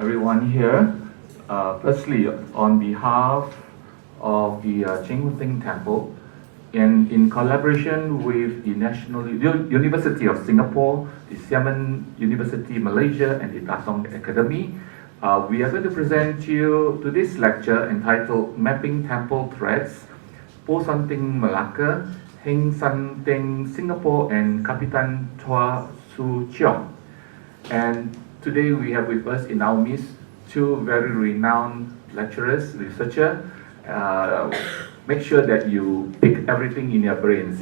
everyone here. Firstly, on behalf of the Ting Temple, and in collaboration with the National University of Singapore, the Xiamen University Malaysia, and the Datong Academy, we are going to present you to this lecture entitled Mapping Temple Threads, Po San Ting Malacca, Heng San Ting Singapore, and Kapitan Chua Su Cheong. And today we have with us in our midst two very renowned lecturers, researchers. Make sure that you pick everything in your brains,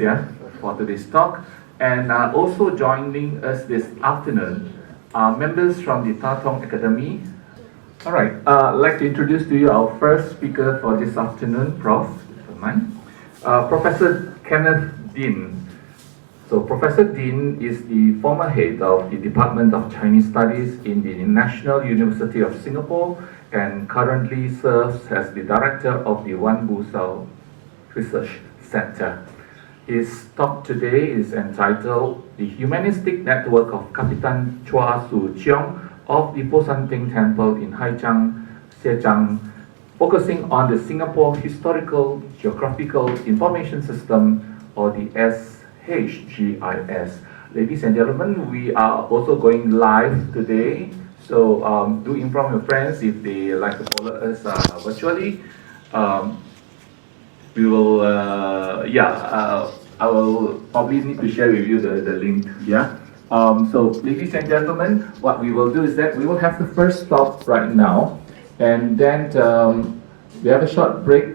for today's talk. And also joining us this afternoon are members from the Datong Academy. All right, I'd like to introduce to you our first speaker for this afternoon, Prof. Professor Kenneth Dean. So Professor Dean is the former head of the Department of Chinese Studies in the National University of Singapore and currently serves as the director of the Wan Busao Research Center. His talk today is entitled The Humanistic Network of Kapitan Chua Su Cheong of the Po San Ting Temple in Haichang, Xiejiang, focusing on the Singapore Historical Geographical Information System, or the HGIS. Ladies and gentlemen, we are also going live today, so do inform your friends if they like to follow us virtually. We will, I will probably need to share with you the link, so ladies and gentlemen, what we will do is that we will have the first stop right now, and then we have a short break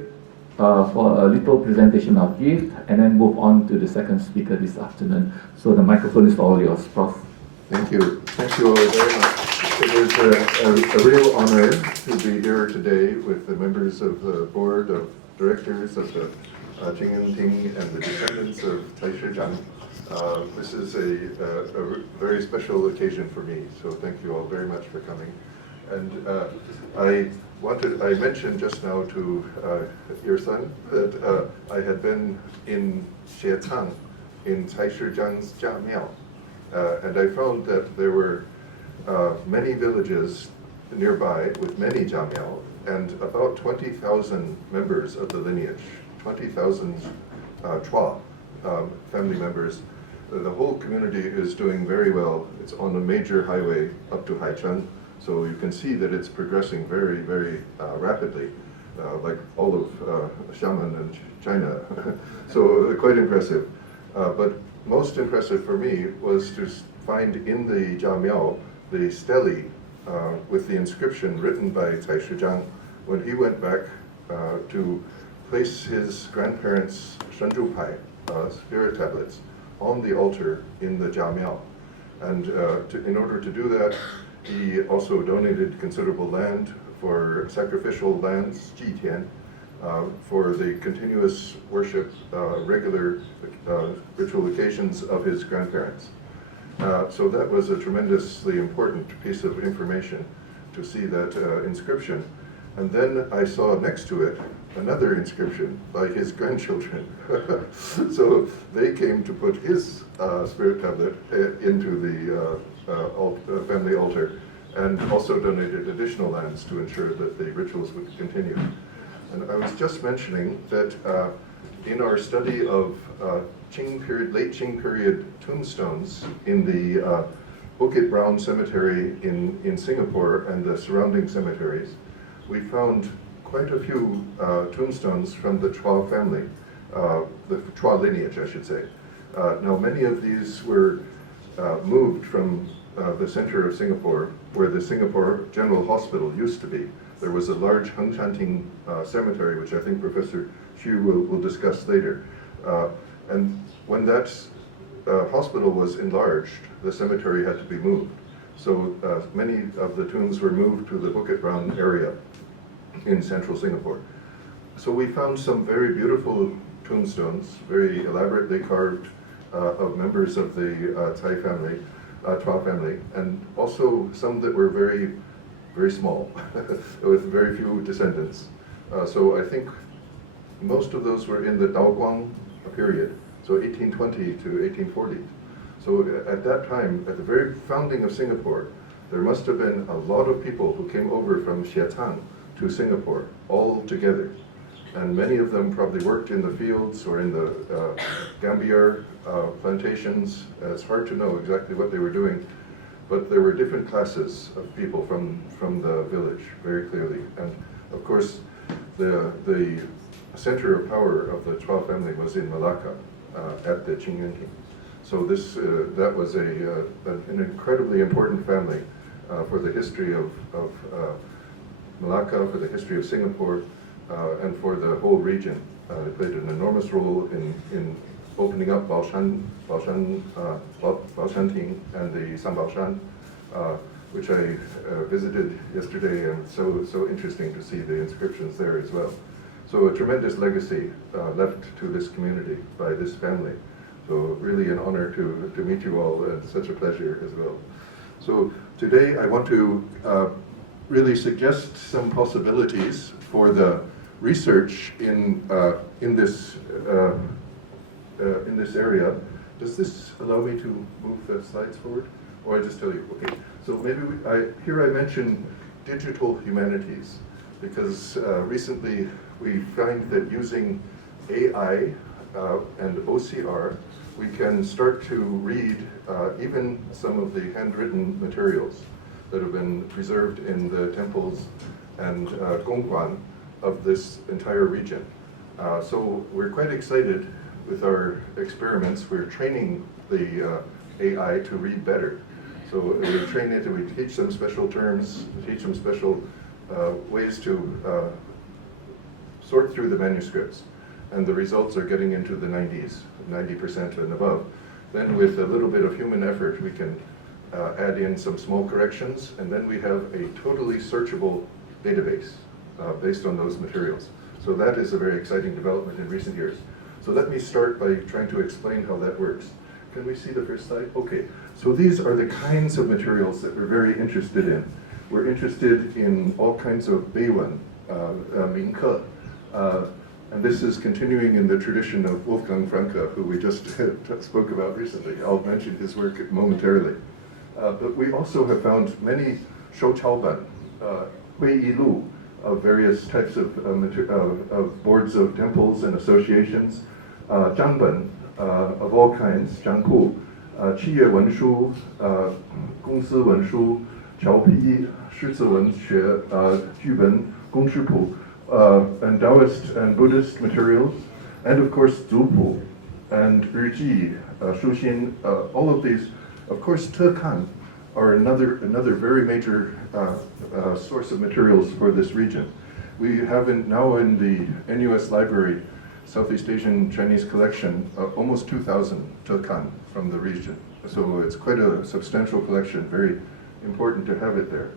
for a little presentation of gift, and then move on to the second speaker this afternoon. So the microphone is all yours, Prof. Thank you. Thank you all very much. It is a real honor to be here today with the members of the board of directors of the Ting and the descendants of Tai Shizhang. This is a very special occasion for me, so thank you all very much for coming. And I mentioned just now to your son that I had been in Xiejiang, in Tai Shizhang's Jia Miao, and I found that there were many villages nearby with many Jia Miao, and about 20,000 members of the lineage, 20,000 Chua family members. The whole community is doing very well. It's on a major highway up to Haicheng. So you can see that it's progressing very, very rapidly, like all of Xiamen and China. So quite impressive. But most impressive for me was to find in the Jia Miao the stele with the inscription written by Tai Shizhang when he went back to place his grandparents' Shenju Pai, spirit tablets, on the altar in the Jia Miao. And in order to do that, he also donated considerable land for sacrificial lands, Jitian, for the continuous worship, regular ritual occasions of his grandparents. So that was a tremendously important piece of information to see that inscription. And then I saw next to it another inscription by his grandchildren. So they came to put his spirit tablet into the family altar, and also donated additional lands to ensure that the rituals would continue. And I was just mentioning that in our study of late Qing period tombstones in the Bukit Brown Cemetery in Singapore and the surrounding cemeteries, we found quite a few tombstones from the Chua family, the Chua lineage, I should say. Now, many of these were moved from the center of Singapore, where the Singapore General Hospital used to be. There was a large Heng San Ting cemetery, which I think Professor Xu will discuss later. And when that hospital was enlarged, the cemetery had to be moved. So many of the tombs were moved to the Bukit Brown area in central Singapore. So we found some very beautiful tombstones, very elaborately carved, of members of the Tai family, Chua family, and also some that were very, very small, with very few descendants. So I think most of those were in the Daoguang period, so 1820 to 1840. So at that time, at the very founding of Singapore, there must have been a lot of people who came over from Xietang to Singapore all together. And many of them probably worked in the fields or in the Gambier plantations. It's hard to know exactly what they were doing, but there were different classes of people from the village, very clearly. And of course, the center of power of the Chua family was in Malacca at the Qingyunting. So that was an incredibly important family for the history of Malacca, for the history of Singapore, and for the whole region. They played an enormous role in opening up Baoshanting and the Sanbaoshan, which I visited yesterday, and so interesting to see the inscriptions there as well. So a tremendous legacy left to this community by this family. So really an honor to meet you all, and such a pleasure as well. So today I want to really suggest some possibilities for the research in this area. Does this allow me to move the slides forward, or I just tell you? Okay. So maybe here I mention digital humanities, because recently we find that using AI and OCR, we can start to read even some of the handwritten materials that have been preserved in the temples and gongguan of this entire region. So we're quite excited with our experiments. We're training the AI to read better. So we train it, we teach them special terms, teach them special ways to sort through the manuscripts. And the results are getting into the 90s, 90% and above. Then with a little bit of human effort, we can add in some small corrections, and then we have a totally searchable database based on those materials. So that is a very exciting development in recent years. So let me start by trying to explain how that works. Can we see the first slide? Okay, so these are the kinds of materials that we're very interested in. We're interested in all kinds of Beiwen, Mingke, and this is continuing in the tradition of Wolfgang Franke, who we just spoke about recently. I'll mention his work momentarily. But we also have found many Shouqiaoban, Huiyilu, of various types of boards of temples and associations, Zhangben, of all kinds, Zhangpu, Qiyue Wenshu, Gongsi Wenshu, Qiaopi, Shizi Wenxue, Juben, Gongshi and Taoist and Buddhist materials, and of course Zupu and Riji, Shuxin, all of these. Of course, Tekan are another very major source of materials for this region. We have now in the NUS Library, Southeast Asian Chinese collection, almost 2,000 Tekan from the region. So it's quite a substantial collection, very important to have it there.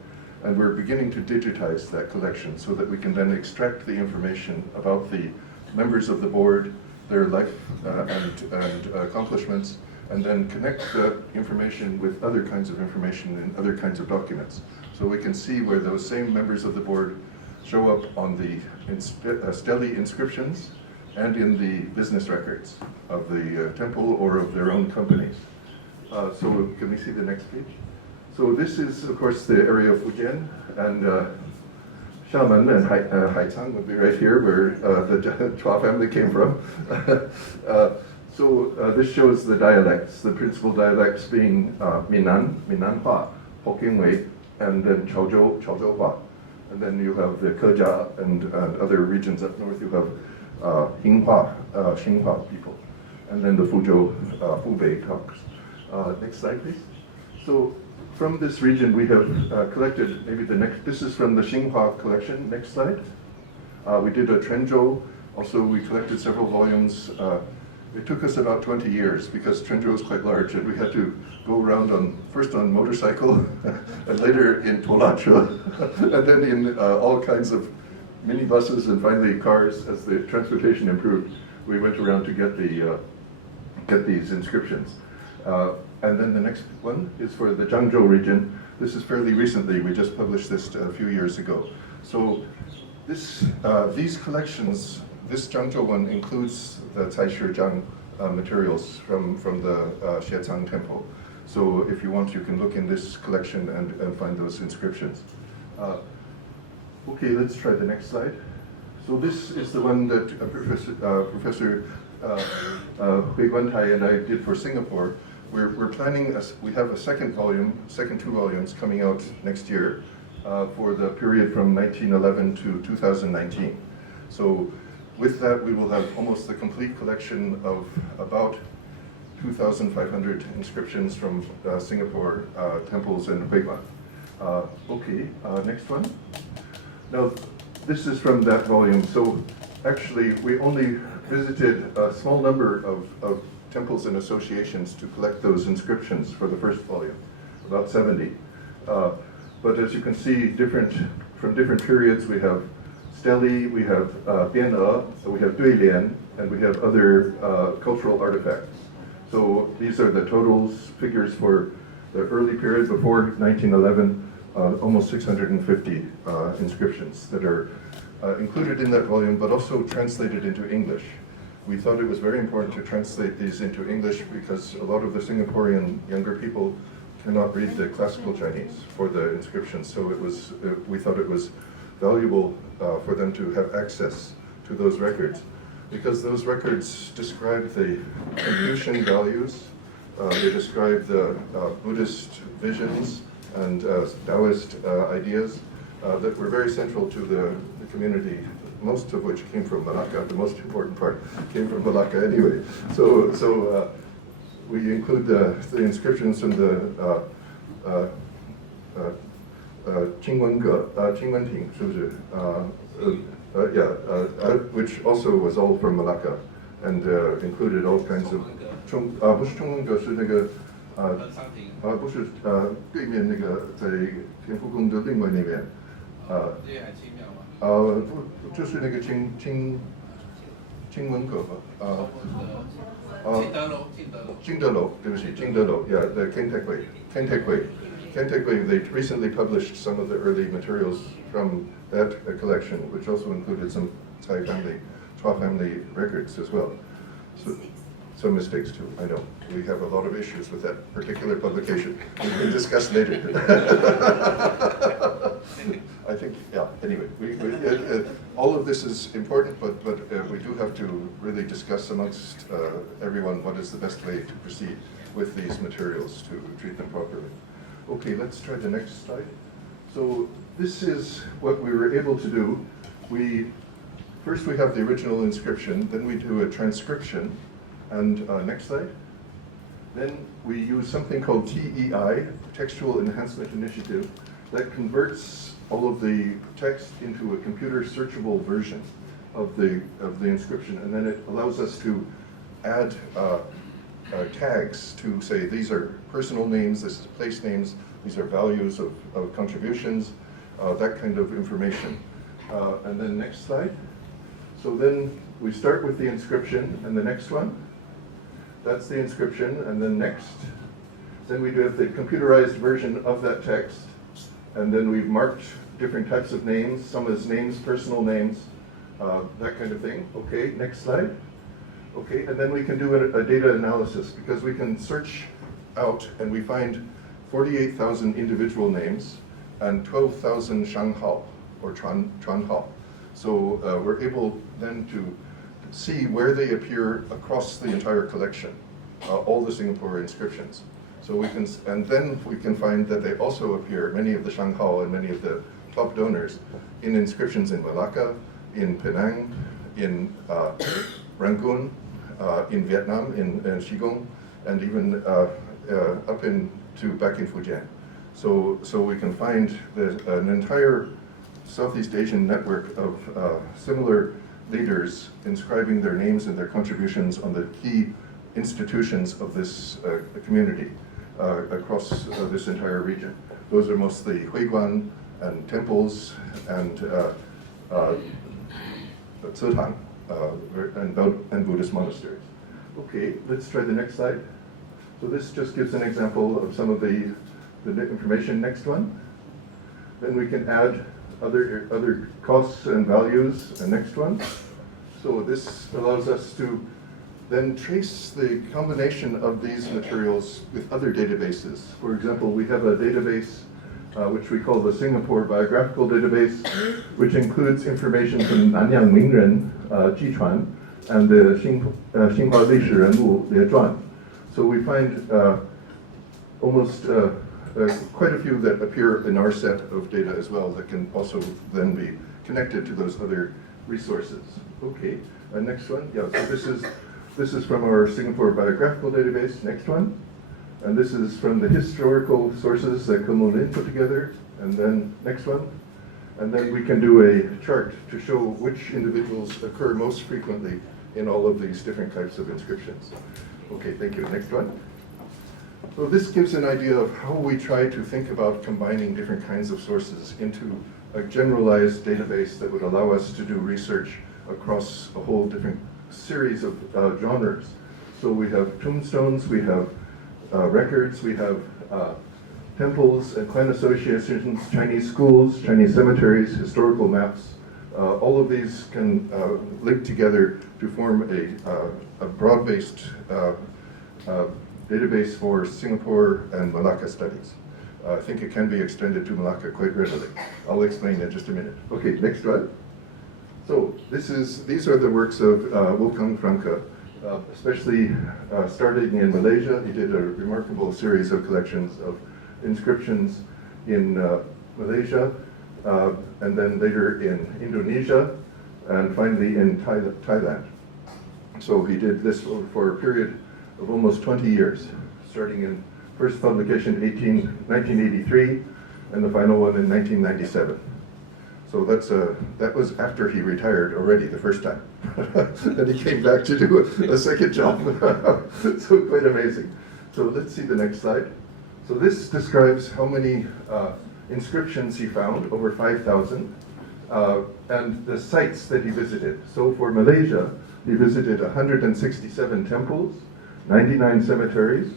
And we're beginning to digitize that collection so that we can then extract the information about the members of the board, their life and accomplishments, and then connect the information with other kinds of information in other kinds of documents. So we can see where those same members of the board show up on the stele inscriptions and in the business records of the temple or of their own companies. So can we see the next page? So this is, of course, the area of Fujian, and Xiamen and Haicang would be right here, where the Chua family came from. So this shows the dialects, the principal dialects being Minanhua, Hokkien-Wei, and then Chaozhou-Hua. And then you have the Kejia and other regions up north. You have Hinghua, Xinhua people, and then the Fuzhou, Hubei talks. Next slide, please. So from this region, we have collected maybe the next. This is from the Xinhua collection. Next slide. We did a Trenzhou. Also, we collected several volumes. It took us about 20 years because Trenzhou is quite large, and we had to go around first on motorcycle, and later in tolacho, and then in all kinds of minibuses, and finally cars. As the transportation improved, we went around to get these inscriptions. And then the next one is for the Zhangzhou region. This is fairly recently. We just published this a few years ago. So these collections, this Zhangzhou one includes the Caishizhang materials from the Xietang temple. So if you want, you can look in this collection and find those inscriptions. Okay, let's try the next slide. So this is the one that Professor Hui Guantai and I did for Singapore. We're planning, we have a second two volumes coming out next year for the period from 1911 to 2019. So with that, we will have almost the complete collection of about 2,500 inscriptions from Singapore temples and Huiguan. Okay, next one. Now, this is from that volume. So actually, we only visited a small number of temples and associations to collect those inscriptions for the first volume, about 70. But as you can see, from different periods, we have stelae, we have bian'e, we have duilian, and we have other cultural artifacts. So these are the totals, figures for the early period before 1911, almost 650 inscriptions that are included in that volume, but also translated into English. We thought it was very important to translate these into English because a lot of the Singaporean younger people cannot read the classical Chinese for the inscriptions, so we thought it was valuable for them to have access to those records, because those records describe the Confucian values, they describe the Buddhist visions and Taoist ideas that were very central to the community, most of which came from Malacca. The most important part came from Malacca anyway. So we include the inscriptions from the Qingwenting, which also was all from Malacca and included all kinds of 不是中文阁，是那个不是对面那个在天福宫的另外那边不就是那个清文阁吧金德楼，对不起，金德楼 yeah, the Kentek Way. They recently published some of the early materials from that collection, which also included some Chua family records as well. So, some mistakes too, I know. We have a lot of issues with that particular publication. We can discuss later. I think, yeah, anyway, all of this is important, but we do have to really discuss amongst everyone what is the best way to proceed with these materials to treat them properly. Okay, let's try the next slide. So this is what we were able to do. First we have the original inscription, then we do a transcription, and next slide. Then we use something called TEI, Textual Enhancement Initiative, that converts all of the text into a computer searchable version of the inscription, and then it allows us to add tags to say these are personal names, this is place names, these are values of contributions, that kind of information. And then next slide. So then we start with the inscription, and the next one. That's the inscription, and then next. Then we do have the computerized version of that text, and then we've marked different types of names, some as names, personal names, that kind of thing. Okay, next slide. Okay, and then we can do a data analysis, because we can search out and we find 48,000 individual names and 12,000 Shanghao or Chuanhao. So we're able then to see where they appear across the entire collection, all the Singapore inscriptions. So and then we can find that they also appear, many of the Shanghao and many of the top donors, in inscriptions in Malacca, in Penang, in Rangoon, in Vietnam, in Qigong, and even up back in Fujian. So we can find an entire Southeast Asian network of similar leaders inscribing their names and their contributions on the key institutions of this community across this entire region. Those are mostly Huiguan and temples and Cetang and Buddhist monasteries. Okay, let's try the next slide. So this just gives an example of some of the information. Next one. Then we can add other costs and values. And next one. So this allows us to then trace the combination of these materials with other databases. For example, we have a database which we call the Singapore Biographical Database, which includes information from Nanyang Mingren, Ji Chuan, and the Xinhua Li Shi Ren Wu Lie Zhuan. So we find almost quite a few that appear in our set of data as well that can also then be connected to those other resources. Okay, next one. Yeah, so this is from our Singapore Biographical Database. Next one. And this is from the historical sources that Kumo Lin put together. And then next one. And then we can do a chart to show which individuals occur most frequently in all of these different types of inscriptions. Okay, thank you. Next one. So this gives an idea of how we try to think about combining different kinds of sources into a generalized database that would allow us to do research across a whole different series of genres. So we have tombstones, we have records, we have temples and clan associations, Chinese schools, Chinese cemeteries, historical maps. All of these can link together to form a broad-based database for Singapore and Malacca studies. I think it can be extended to Malacca quite readily. I'll explain in just a minute. Okay, next slide. So these are the works of Wolfgang Franke, especially starting in Malaysia. He did a remarkable series of collections of inscriptions in Malaysia, and then later in Indonesia, and finally in Thailand. So he did this for a period of almost 20 years, starting in first publication 1983, and the final one in 1997. So that was after he retired already the first time. And he came back to do a second job. So quite amazing. So let's see the next slide. So this describes how many inscriptions he found, over 5,000, and the sites that he visited. So for Malaysia, he visited 167 temples, 99 cemeteries,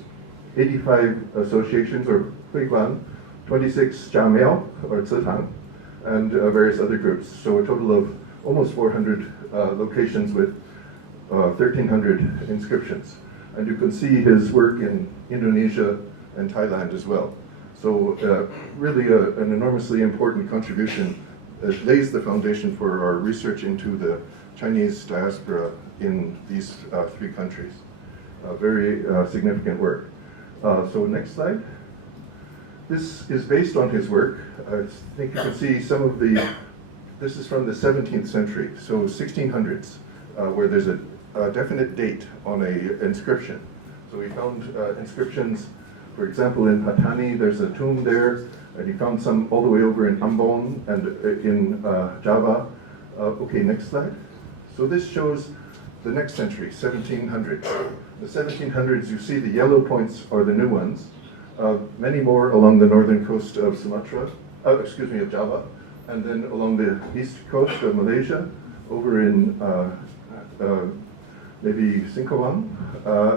85 associations or huiguan, 26 jiamiao or zitang, and various other groups. So a total of almost 400 locations with 1,300 inscriptions. And you can see his work in Indonesia and Thailand as well. So really an enormously important contribution that lays the foundation for our research into the Chinese diaspora in these three countries. Very significant work. So next slide. This is based on his work. I think you can see some of this is from the 17th century, so 1600s, where there's a definite date on a inscription. So we found inscriptions, for example, in Patani, there's a tomb there, and he found some all the way over in Ambon and in Java. Okay, next slide. So this shows the next century, 1700s. The 1700s, you see the yellow points are the new ones. Many more along the northern coast of Sumatra, of Java, and then along the east coast of Malaysia, over in maybe Singkawang,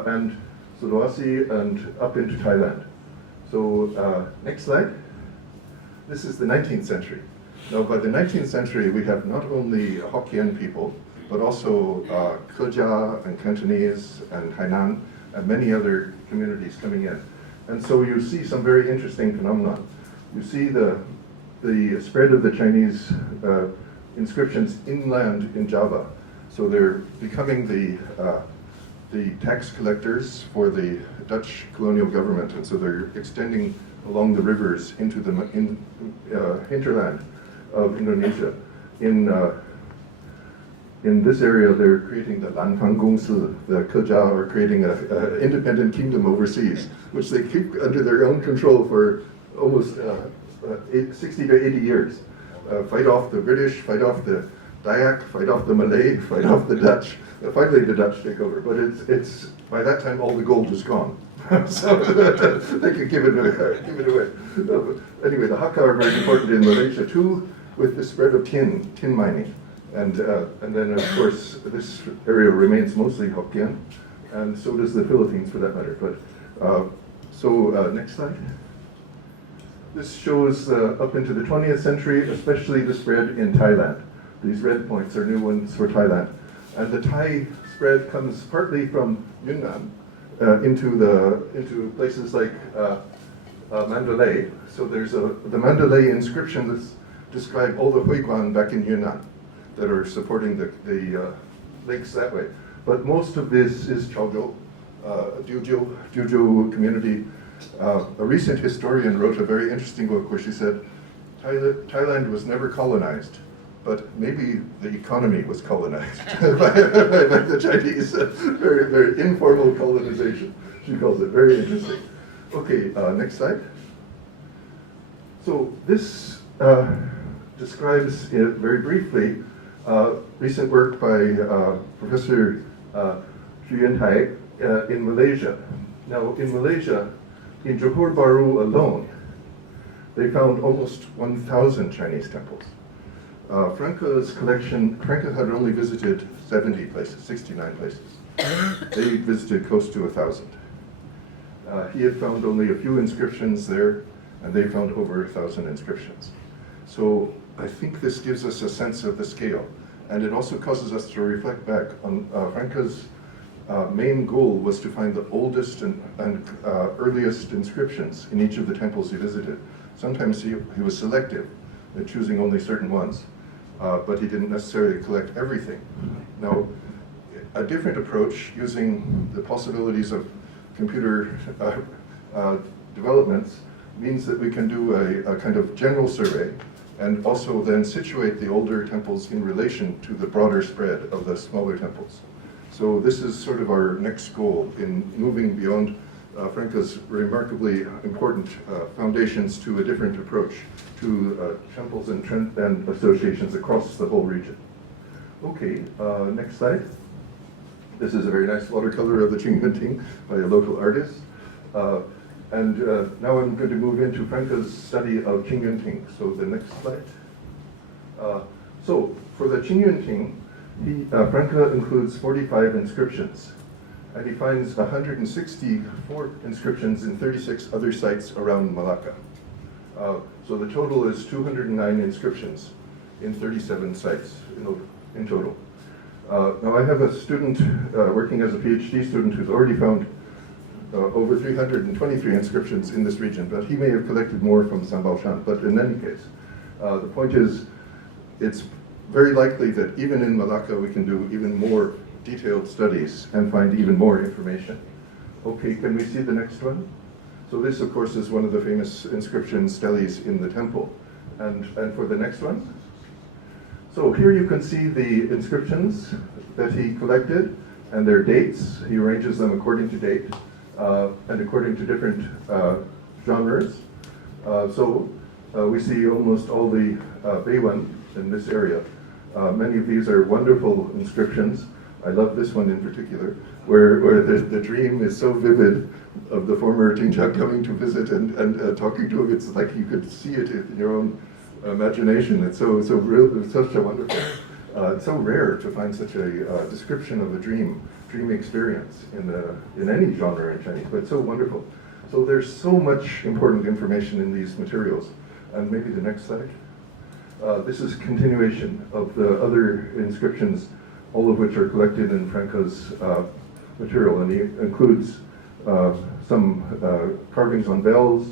and Sulawesi, and up into Thailand. So next slide. This is the 19th century. Now by the 19th century, we have not only Hokkien people, but also Keja and Cantonese and Hainan and many other communities coming in. And so you see some very interesting phenomena. You see the spread of the Chinese inscriptions inland in Java. So they're becoming the tax collectors for the Dutch colonial government, and so they're extending along the rivers into the hinterland of Indonesia. In this area, they're creating the Lantang Gongsi, the Keja are creating an independent kingdom overseas, which they keep under their own control for almost 60 to 80 years. Fight off the British, fight off the Dayak, fight off the Malay, fight off the Dutch. Finally, the Dutch take over, but it's by that time all the gold is gone, so they could give it away. Anyway, the Hakka are very important in Malaysia too, with the spread of tin mining. And then, of course, this area remains mostly Hokkien, and so does the Philippines for that matter. But next slide. This shows up into the 20th century, especially the spread in Thailand. These red points are new ones for Thailand. And the Thai spread comes partly from Yunnan into places like Mandalay. So there's the Mandalay inscription that's describe all the Huiguan back in Yunnan that are supporting the links that way. But most of this is Chaozhou, Jiuzhou community. A recent historian wrote a very interesting book where she said, Thailand was never colonized, but maybe the economy was colonized by the Chinese. Very, very informal colonization, she calls it. Very interesting. Okay, next slide. So this describes very briefly recent work by Professor Xu Yantai in Malaysia. Now, in Malaysia, in Johor Bahru alone, they found almost 1,000 Chinese temples. Franca's collection, Franca had only visited 70 places, 69 places. They visited close to 1,000. He had found only a few inscriptions there, and they found over 1,000 inscriptions. So I think this gives us a sense of the scale, and it also causes us to reflect back on Franca's main goal was to find the oldest and earliest inscriptions in each of the temples he visited. Sometimes he was selective, choosing only certain ones, but he didn't necessarily collect everything. Now, a different approach using the possibilities of computer developments means that we can do a kind of general survey and also then situate the older temples in relation to the broader spread of the smaller temples. So this is sort of our next goal in moving beyond Franca's remarkably important foundations to a different approach to temples and associations across the whole region. Okay, next slide. This is a very nice watercolor of the Qingyunting by a local artist. And now I'm going to move into Franca's study of Qingyunting. So the next slide. So for the Qingyunting, Franca includes 45 inscriptions, and he finds 164 inscriptions in 36 other sites around Malacca. So the total is 209 inscriptions in 37 sites in total. Now I have a student working as a PhD student who's already found over 323 inscriptions in this region, but he may have collected more from Sambaoshan. But in any case, the point is, it's very likely that even in Malacca we can do even more detailed studies and find even more information. Okay, can we see the next one? So this, of course, is one of the famous inscription steles in the temple. And for the next one? So here you can see the inscriptions that he collected and their dates. He arranges them according to date and according to different genres. So we see almost all the Beiwan in this area. Many of these are wonderful inscriptions. I love this one in particular, where the dream is so vivid of the former Tingja coming to visit and talking to him. It's like you could see it in your own imagination. It's so real. It's such a wonderful. It's so rare to find such a description of a dream experience in any genre in Chinese, but it's so wonderful. So there's so much important information in these materials. And maybe the next slide. This is continuation of the other inscriptions, all of which are collected in Franca's material, and he includes some carvings on bells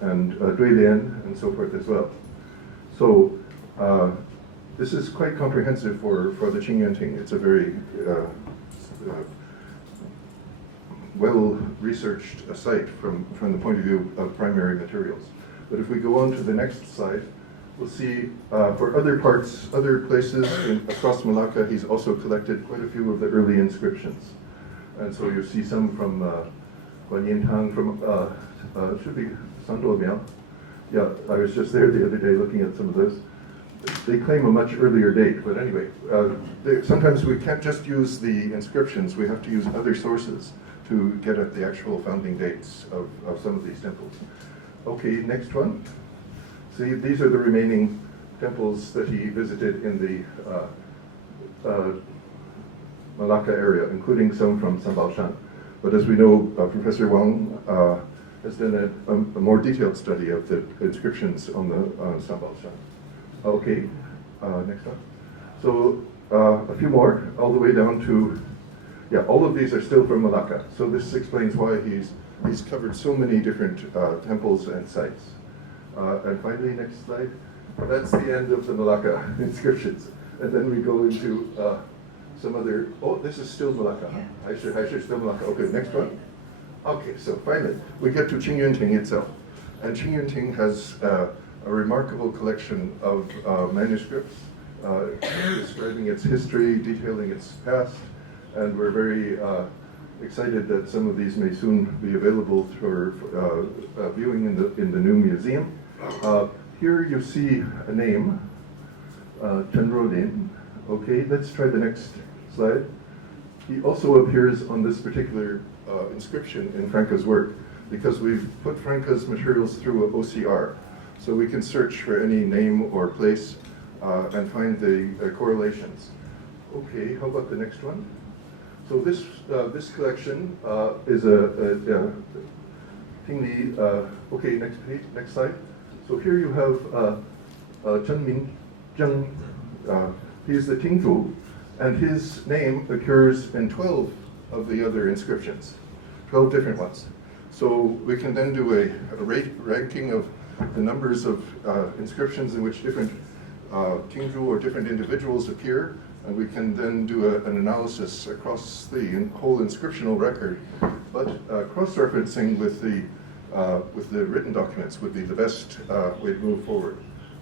and duilian and so forth as well. So this is quite comprehensive for the Qingyunting. It's a very well-researched site from the point of view of primary materials. But if we go on to the next slide, we'll see for other parts, other places across Malacca, he's also collected quite a few of the early inscriptions. And so you see some from Guanyintang, from, should be Sanduomiao. Yeah, I was just there the other day looking at some of those. They claim a much earlier date, but anyway, sometimes we can't just use the inscriptions, we have to use other sources to get at the actual founding dates of some of these temples. Okay, next one. See, these are the remaining temples that he visited in the Malacca area, including some from Sambaoshan. But as we know, Professor Wang has done a more detailed study of the inscriptions on the Sambaoshan. Okay, next one. So a few more, all the way down to, yeah, all of these are still from Malacca. So this explains why he's covered so many different temples and sites. And finally, next slide, that's the end of the Malacca inscriptions. And then we go into some other, oh, this is still Malacca. I should still Malacca. Okay, next one. Okay, so finally, we get to Qingyunting itself. And Qingyunting has a remarkable collection of manuscripts describing its history, detailing its past, and we're very excited that some of these may soon be available for viewing in the new museum. Here you see a name, Chen Rodin. Okay, let's try the next slide. He also appears on this particular inscription in Franca's work because we've put Franca's materials through an OCR. So we can search for any name or place and find the correlations. Okay, how about the next one? So this collection is a okay, next page, next slide. So here you have Chen Mingzheng. He's the Tingzhu, and his name occurs in 12 of the other inscriptions, 12 different ones. So we can then do a ranking of the numbers of inscriptions in which different Tingzhu or different individuals appear, and we can then do an analysis across the whole inscriptional record. But cross-referencing with the written documents would be the best way to move forward.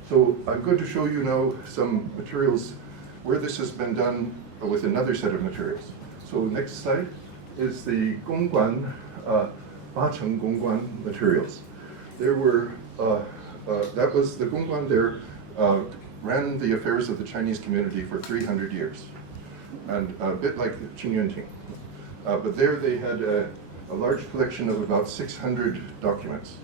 So I'm going to show you now some materials where this has been done with another set of materials. So next slide is the Gongguan, Bacheng Gongguan materials. There were, that was the Gongguan there, ran the affairs of the Chinese community for 300 years, and a bit like Qingyunting. But there they had a large collection of about 600 documents,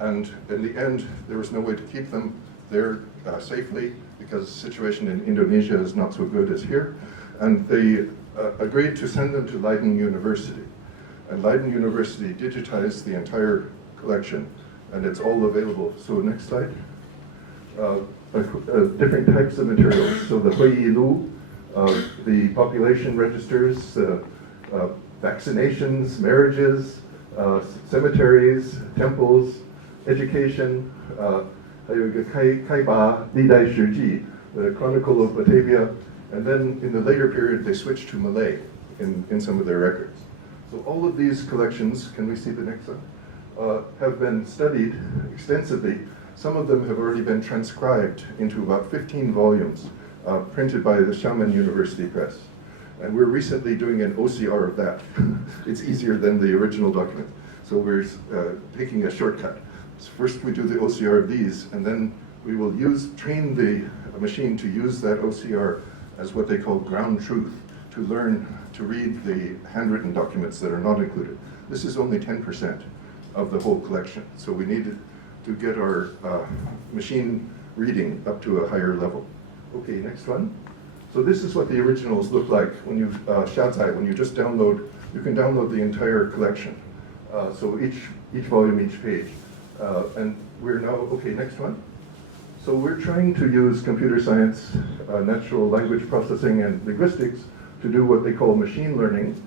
and in the end there was no way to keep them there safely because the situation in Indonesia is not so good as here, and they agreed to send them to Leiden University. And Leiden University digitized the entire collection, and it's all available. So next slide. Different types of materials. So the Huiyilu, the population registers, vaccinations, marriages, cemeteries, temples, education, 还有一个开拔历代史记, the Chronicle of Batavia, and then in the later period they switched to Malay in some of their records. So all of these collections, can we see the next one, have been studied extensively. Some of them have already been transcribed into about 15 volumes, printed by the Xiamen University Press. And we're recently doing an OCR of that. It's easier than the original document. So we're taking a shortcut. So first we do the OCR of these, and then we will train the machine to use that OCR as what they call ground truth, to learn to read the handwritten documents that are not included. This is only 10% of the whole collection. So we needed to get our machine reading up to a higher level. Okay, next one. So this is what the originals look like when you when you just download. You can download the entire collection. So each volume, each page. And we're now, okay, next one. So we're trying to use computer science, natural language processing, and linguistics to do what they call machine learning,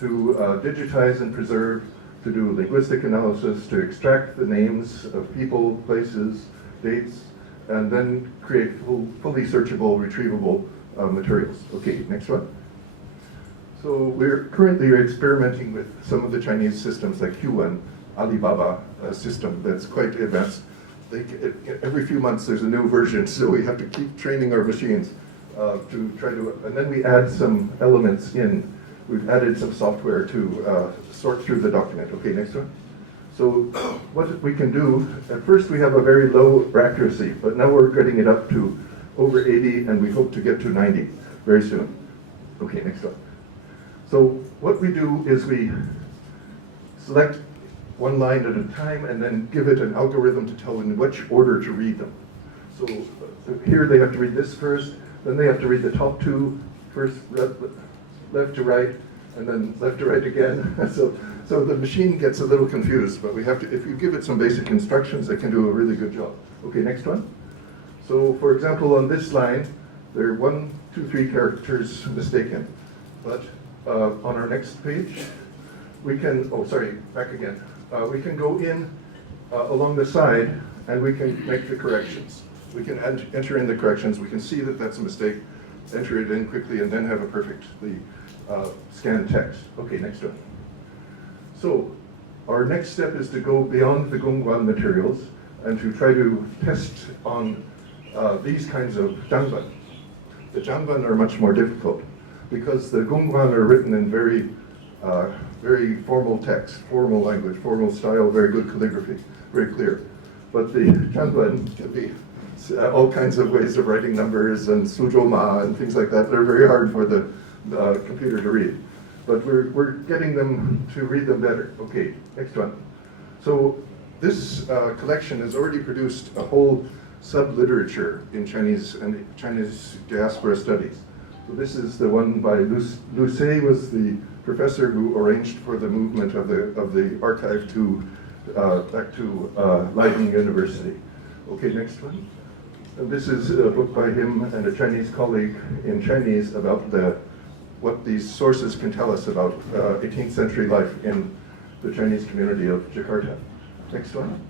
to digitize and preserve, to do linguistic analysis, to extract the names of people, places, dates, and then create fully searchable, retrievable materials. Okay, next one. So we're currently experimenting with some of the Chinese systems like Q1, Alibaba system that's quite advanced. Every few months there's a new version, so we have to keep training our machines to try to, and then we add some elements in. We've added some software to sort through the document. Okay, next one. So what we can do, at first we have a very low accuracy, but now we're getting it up to over 80, and we hope to get to 90 very soon. Okay, next one. So what we do is we select one line at a time and then give it an algorithm to tell in which order to read them. So here they have to read this first, then they have to read the top two first, left to right, and then left to right again. So the machine gets a little confused, but we have to, if you give it some basic instructions, it can do a really good job. Okay, next one. So for example, on this line, there are 1, 2-3 characters mistaken. But on our next page, we can, back again. We can go in along the side and we can make the corrections. We can enter in the corrections. We can see that that's a mistake, enter it in quickly, and then have a perfectly scanned text. Okay, next one. So our next step is to go beyond the Gongguan materials and to try to test on these kinds of zhangban. The zhangban are much more difficult because the Gongguan are written in very formal text, formal language, formal style, very good calligraphy, very clear. But the zhangban can be all kinds of ways of writing numbers and suzhou and things like that. They're very hard for the computer to read. But we're getting them to read them better. Okay, next one. So this collection has already produced a whole sub-literature in Chinese and Chinese diaspora studies. So this is the one by Lu Sei, was the professor who arranged for the movement of the archive to back to Leiden University. Okay, next one. And this is a book by him and a Chinese colleague in Chinese about what these sources can tell us about 18th century life in the Chinese community of Jakarta. Next one.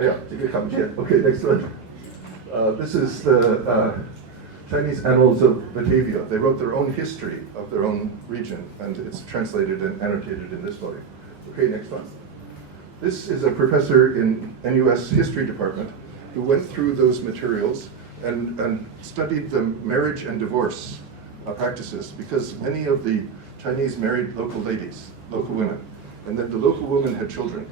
Yeah, okay, next one. This is the Chinese Annals of Batavia. They wrote their own history of their own region, and it's translated and annotated in this volume. Okay, next one. This is a professor in NUS History Department who went through those materials and studied the marriage and divorce practices, because many of the Chinese married local ladies, local women, and then the local women had children.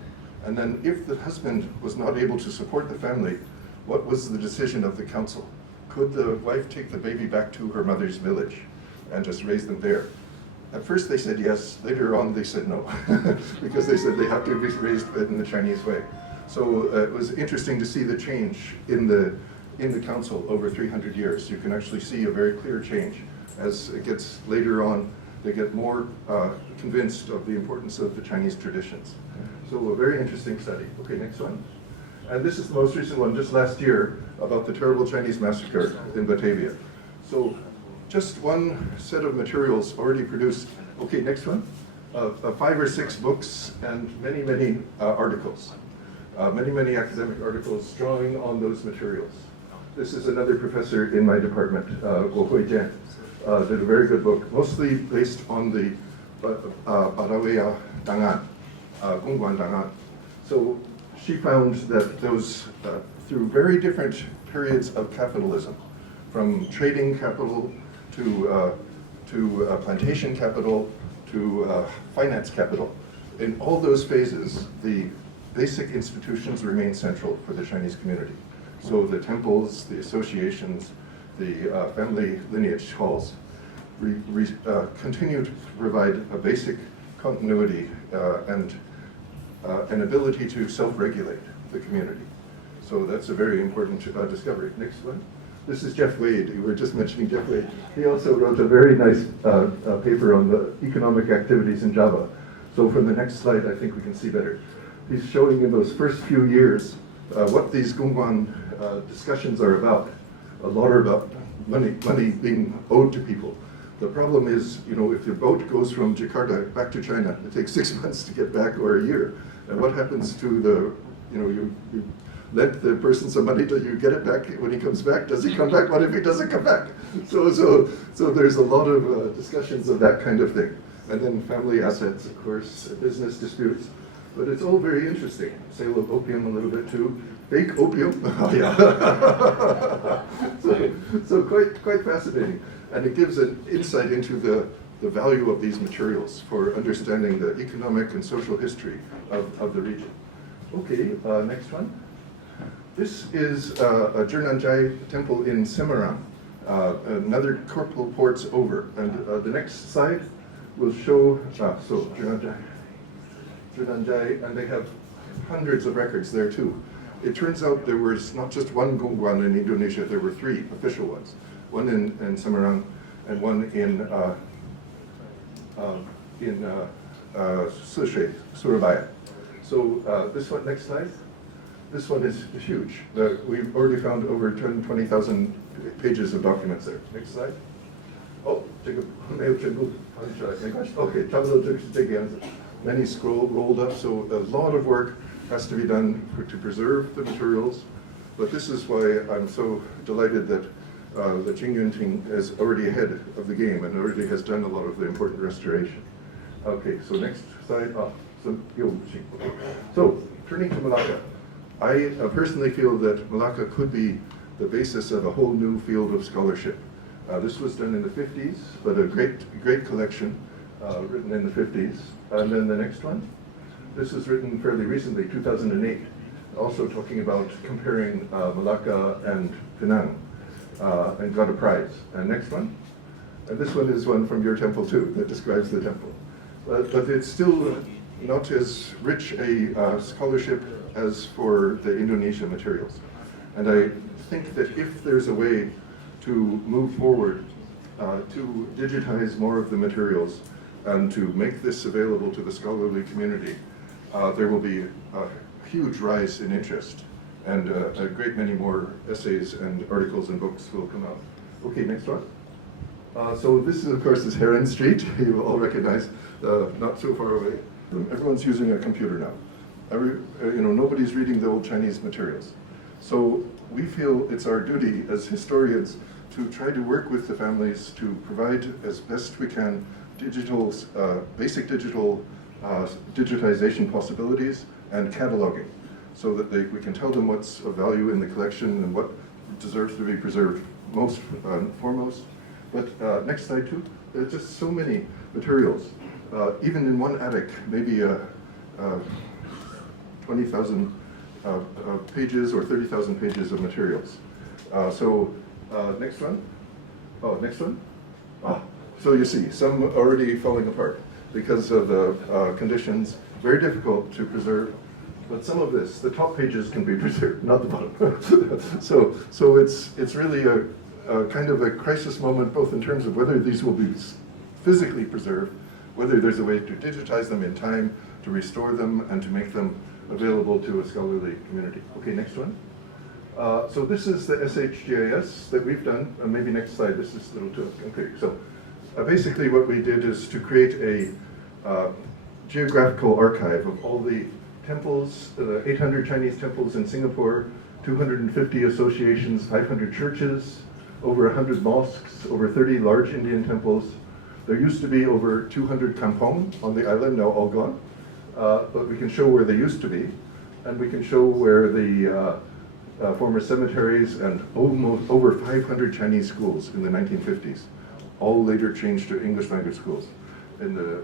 And then if the husband was not able to support the family, what was the decision of the council? Could the wife take the baby back to her mother's village and just raise them there? At first they said yes, later on they said no, because they said they have to be raised in the Chinese way. So it was interesting to see the change in the council over 300 years. You can actually see a very clear change. As it gets later on, they get more convinced of the importance of the Chinese traditions. So a very interesting study. Okay, next one. And this is the most recent one, just last year, about the terrible Chinese massacre in Batavia. So just one set of materials already produced. Okay, next one. 5 or 6 books and many, many articles. Many academic articles drawing on those materials. This is another professor in my department, Guo Huijian. Did a very good book, mostly based on the Badawiya Dangan, Gongguan Dangan. So she found that those, through very different periods of capitalism, from trading capital to plantation capital to finance capital, in all those phases, the basic institutions remain central for the Chinese community. So the temples, the associations, the family lineage halls continue to provide a basic continuity and an ability to self-regulate the community. So that's a very important discovery. Next one. This is Jeff Wade. We were just mentioning Jeff Wade. He also wrote a very nice paper on the economic activities in Java. So from the next slide, I think we can see better. He's showing in those first few years what these Gongguan discussions are about. A lot are about money being owed to people. The problem is, if your boat goes from Jakarta back to China, it takes 6 months to get back, or a year. And what happens to the, you lent the person some money till you get it back when he comes back? Does he come back? What if he doesn't come back? So there's a lot of discussions of that kind of thing. And then family assets, of course, business disputes. But it's all very interesting. Sale of opium a little bit too. Fake opium, oh yeah. so quite fascinating. And it gives an insight into the value of these materials for understanding the economic and social history of the region. Okay, next one. This is a Zhernanzhai temple in Semarang, another couple ports over. And the next slide will show, Zhernanzhai, and they have hundreds of records there too. It turns out there was not just one Gongguan in Indonesia, there were 3 official ones. One in Semarang and one in Surabaya. So this one, next slide. This one is huge. We've already found over 20,000 pages of documents there. Next slide. 哦，这个没有全部翻出来，没关系。OK， 差不多就是这个样子。Many rolled up, so a lot of work has to be done to preserve the materials. But this is why I'm so delighted that the Qingyunting is already ahead of the game and already has done a lot of the important restoration. Okay, so next slide. So turning to Malacca, I personally feel that Malacca could be the basis of a whole new field of scholarship. This was done in the 50s, but a great collection written in the 50s. And then the next one, this was written fairly recently, 2008, also talking about comparing Malacca and Penang, and got a prize. And next one, and this one is one from your temple too, that describes the temple. But it's still not as rich a scholarship as for the Indonesian materials. And I think that if there's a way to move forward to digitize more of the materials and to make this available to the scholarly community, there will be a huge rise in interest, and a great many more essays and articles and books will come out. Okay, next one. So this is, of course, is Heron Street. You will all recognize, not so far away. Everyone's using a computer now. Nobody's reading the old Chinese materials. So we feel it's our duty as historians to try to work with the families to provide as best we can basic digital digitization possibilities and cataloging, so that we can tell them what's of value in the collection and what deserves to be preserved most foremost. But next slide too, there's just so many materials. Even in one attic, maybe 20,000 pages or 30,000 pages of materials. Next one. Oh, next one. So you see, some already falling apart because of the conditions. Very difficult to preserve. But some of this, the top pages can be preserved, not the bottom. so it's really a kind of a crisis moment, both in terms of whether these will be physically preserved, whether there's a way to digitize them in time, to restore them, and to make them available to a scholarly community. Okay, next one. So this is the SHGIS that we've done. Maybe next slide, this is a little too, okay. So basically what we did is to create a geographical archive of all the temples, 800 Chinese temples in Singapore, 250 associations, 500 churches, over 100 mosques, over 30 large Indian temples. There used to be over 200 kampong on the island, now all gone. But we can show where they used to be, and we can show where the former cemeteries and almost over 500 Chinese schools in the 1950s, all later changed to English language schools in the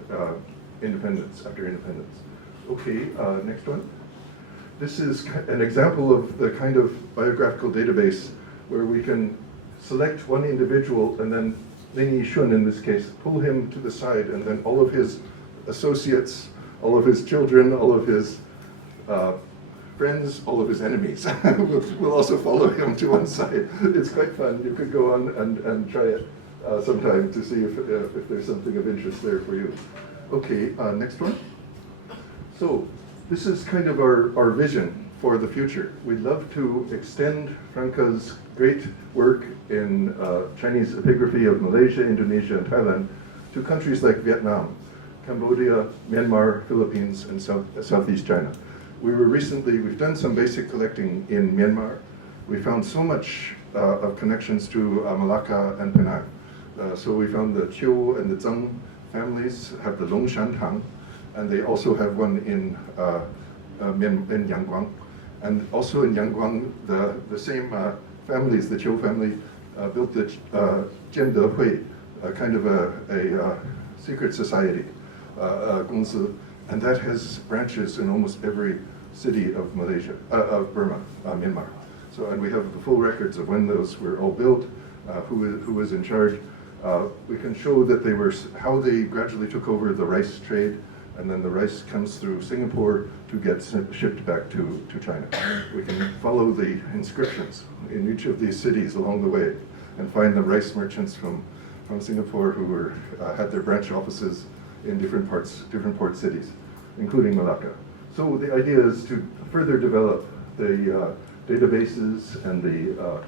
after independence. Okay, next one. This is an example of the kind of biographical database where we can select one individual and then Lin Yishun, in this case, pull him to the side, and then all of his associates, all of his children, all of his friends, all of his enemies will also follow him to one side. It's quite fun. You could go on and try it sometime to see if there's something of interest there for you. Okay, next one. So this is kind of our vision for the future. We'd love to extend Franca's great work in Chinese epigraphy of Malaysia, Indonesia, and Thailand to countries like Vietnam, Cambodia, Myanmar, Philippines, and Southeast China. We've done some basic collecting in Myanmar. We found so much of connections to Malacca and Penang. So we found the Qiu and the Zheng families have the Longshan Tang, and they also have one in Yangguang. And also in Yangguang, the same families, the Qiu family, built the Jiande Hui, kind of a secret society, 公司. And that has branches in almost every city of Malaysia, of Burma, Myanmar. So, and we have the full records of when those were all built, who was in charge. We can show that how they gradually took over the rice trade, and then the rice comes through Singapore to get shipped back to China. We can follow the inscriptions in each of these cities along the way, and find the rice merchants from Singapore who had their branch offices in different port cities, including Malacca. So the idea is to further develop the databases and the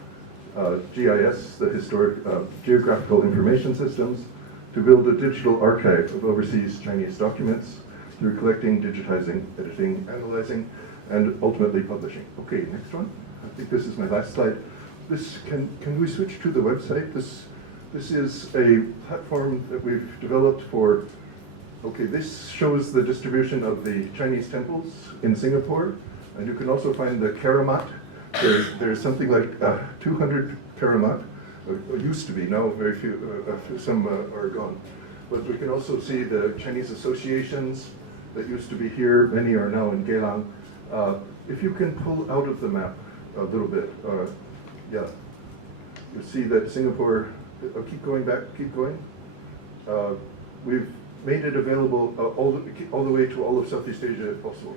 GIS, the historic geographical information systems, to build a digital archive of overseas Chinese documents through collecting, digitizing, editing, analyzing, and ultimately publishing. Okay, next one. I think this is my last slide. This can we switch to the website? This is a platform that we've developed for. Okay, this shows the distribution of the Chinese temples in Singapore, and you can also find the Karamat. There's something like 200 Karamat. Used to be, now very few, some are gone. But we can also see the Chinese associations that used to be here. Many are now in Geylang. If you can pull out of the map a little bit, yeah, you see that Singapore, keep going back, keep going. We've made it available all the way to all of Southeast Asia if possible.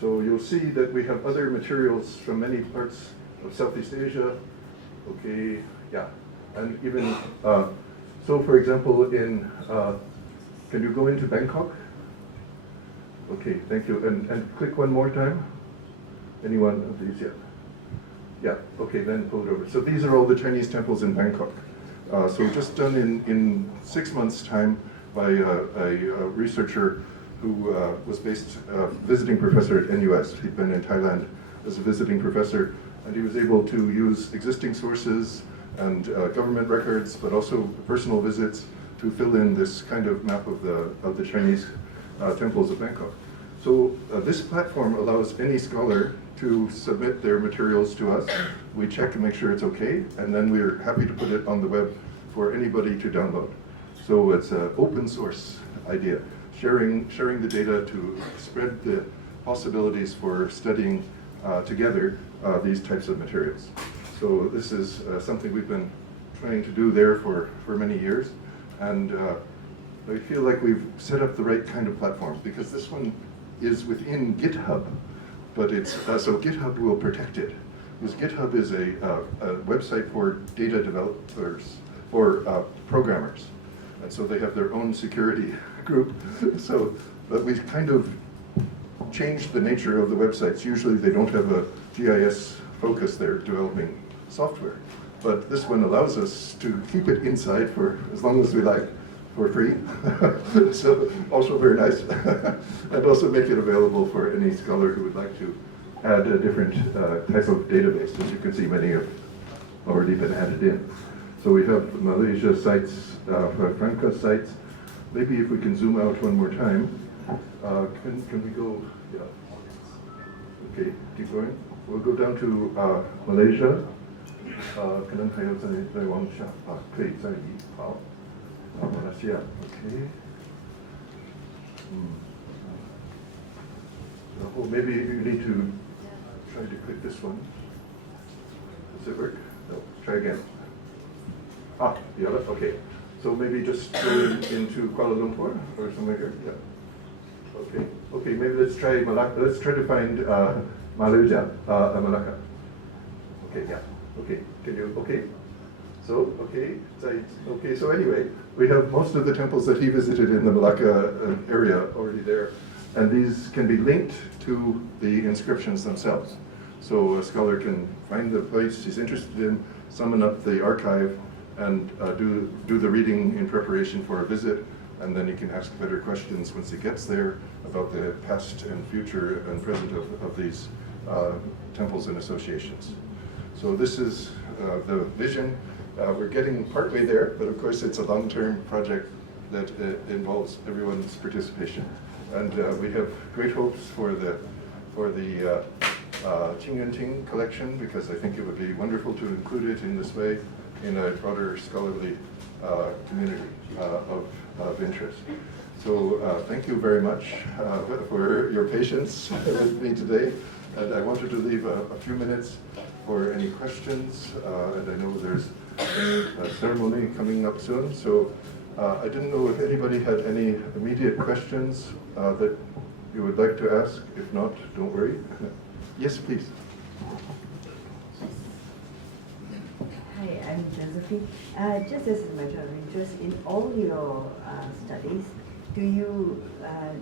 So you'll see that we have other materials from many parts of Southeast Asia. Okay, yeah, and even, so for example, in, can you go into Bangkok? Okay, thank you, and click one more time. Anyone of these yet? Yeah, okay, then pull it over. So these are all the Chinese temples in Bangkok. So just done in 6 months' time by a researcher who was based, visiting professor at NUS. He'd been in Thailand as a visiting professor, and he was able to use existing sources and government records, but also personal visits to fill in this kind of map of the Chinese temples of Bangkok. So this platform allows any scholar to submit their materials to us. We check and make sure it's okay, and then we're happy to put it on the web for anybody to download. So it's an open source idea, sharing the data to spread the possibilities for studying together these types of materials. So this is something we've been trying to do there for many years, and I feel like we've set up the right kind of platform, because this one is within GitHub, but it's so GitHub will protect it, because GitHub is a website for data developers, for programmers, and so they have their own security group. So, but we've kind of changed the nature of the websites. Usually they don't have a GIS focus, they're developing software. But this one allows us to keep it inside for as long as we like, for free. So also very nice. And also make it available for any scholar who would like to add a different type of database. As you can see, many have already been added in. So we have Malaysia sites, Franca sites. Maybe if we can zoom out one more time. Can we go, yeah. Okay, keep going. We'll go down to Malaysia. 可能还有再往下可以再移。好，马来西亚 ，OK。然后 maybe you need to try to click this one. Does it work? No. Try again. The other. Okay. So maybe just go into Kuala Lumpur or somewhere here. Yeah. Okay. Okay. Maybe let's try Malacca. Let's try to find Malaysia, Malacca. Okay. Yeah. Okay, can you, okay. So, okay, so anyway, we have most of the temples that he visited in the Malacca area already there. And these can be linked to the inscriptions themselves. So a scholar can find the place he's interested in, summon up the archive, and do the reading in preparation for a visit. And then he can ask better questions once he gets there about the past and future and present of these temples and associations. So this is the vision. We're getting partway there, but of course it's a long-term project that involves everyone's participation. And we have great hopes for the Qingyunting collection, because I think it would be wonderful to include it in this way in a broader scholarly community of interest. So thank you very much for your patience with me today. And I wanted to leave a few minutes for any questions, and I know there's a ceremony coming up soon, so I didn't know if anybody had any immediate questions that you would like to ask. If not, don't worry. Yes, please. Hi, I'm Josephine. Just as a matter of interest, in all your studies, do you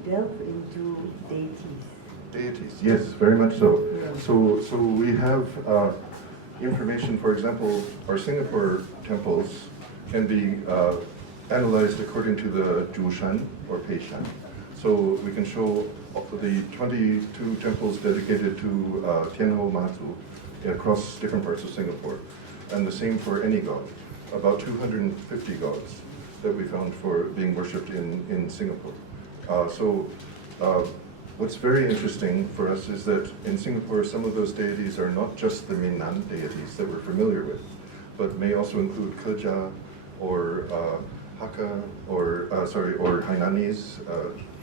delve into deities? Deities, yes, very much so. Yeah. So we have information, for example, our Singapore temples can be analyzed according to the Zhushan or Peishan. So we can show the 22 temples dedicated to Tianhou Mazu across different parts of Singapore. And the same for any god, about 250 gods that we found for being worshipped in Singapore. What's very interesting for us is that in Singapore, some of those deities are not just the Minnan deities that we're familiar with, but may also include Keja or Hakka or Hainanese,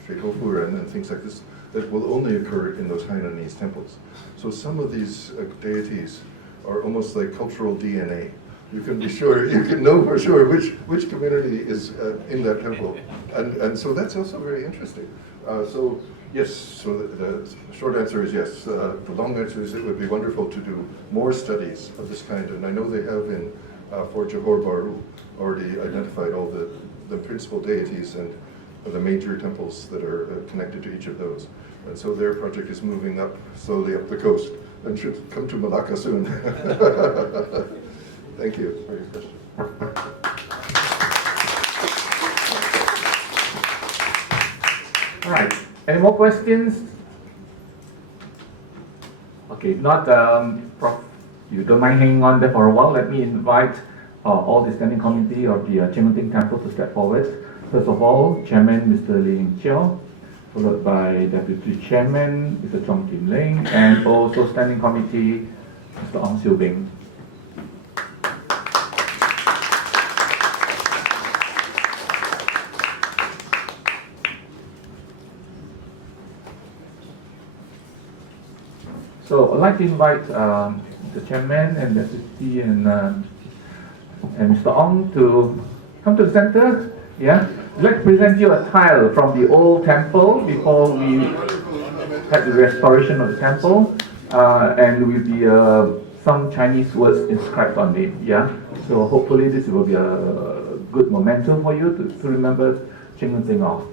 Shuitou and things like this that will only occur in those Hainanese temples. So some of these deities are almost like cultural DNA. You can be sure, you can know for sure which community is in that temple. And so that's also very interesting. Yes, so the short answer is yes. The long answer is it would be wonderful to do more studies of this kind. And I know they have for Johor Bahru already identified all the principal deities and the major temples that are connected to each of those. And so their project is moving up slowly up the coast and should come to Malacca soon. Thank you for your question. All right. Any more questions? Okay, if not, Prof, you don't mind hanging on there for a while. Let me invite all the standing committee of the Cheng Ting Temple to step forward. First of all, Chairman Mr. Lee Ling Chiao, followed by Deputy Chairman Mr. Chong Kim Ling, and also standing committee Mr. Ong Siu Bing. So I'd like to invite the chairman and the deputy and Mr. Ong to come to the center. Yeah, I'd like to present you a tile from the old temple before we had the restoration of the temple, and with the some Chinese words inscribed on it. Yeah, so hopefully this will be a good momentum for you to remember Cheng Ting Ong.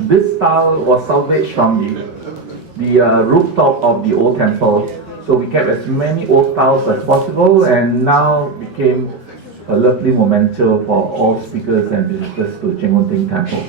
This tile was salvaged from the rooftop of the old temple. So we kept as many old tiles as possible, and now became a lovely memento for all speakers and visitors to Cheng Ting Temple.